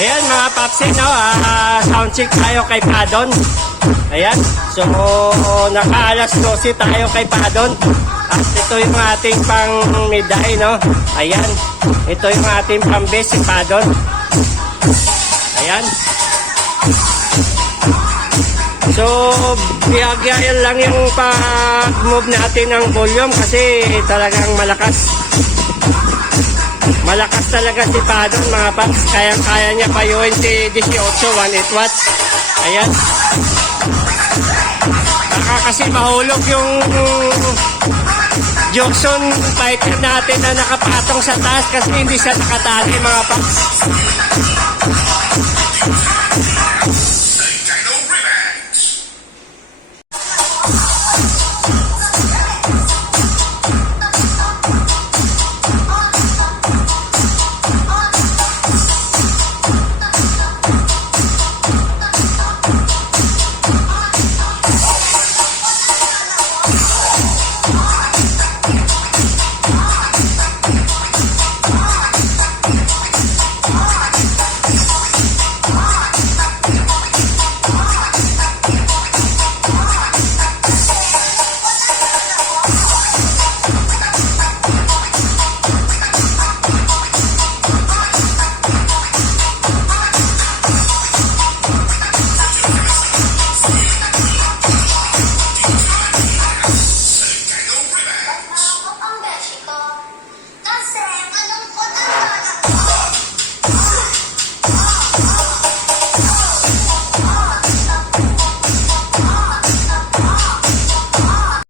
Ayan mga papsi, no? Sound check tayo kay Padon. Ayan. So, naka-alas 12 tayo kay Padon. At ito yung ating pang miday, no? Ayan. Ito yung ating pang-base si Padon. Ayan. So, biyagyan lang yung pag-move natin ng volume kasi talagang malakas. Malakas talaga si Padon mga paps. Kaya niya pa yung 18, 18 watts. Ayan. Baka kasi mahulog yung Johnson fighter natin na nakapatong sa taas kasi hindi siya nakatali mga paps.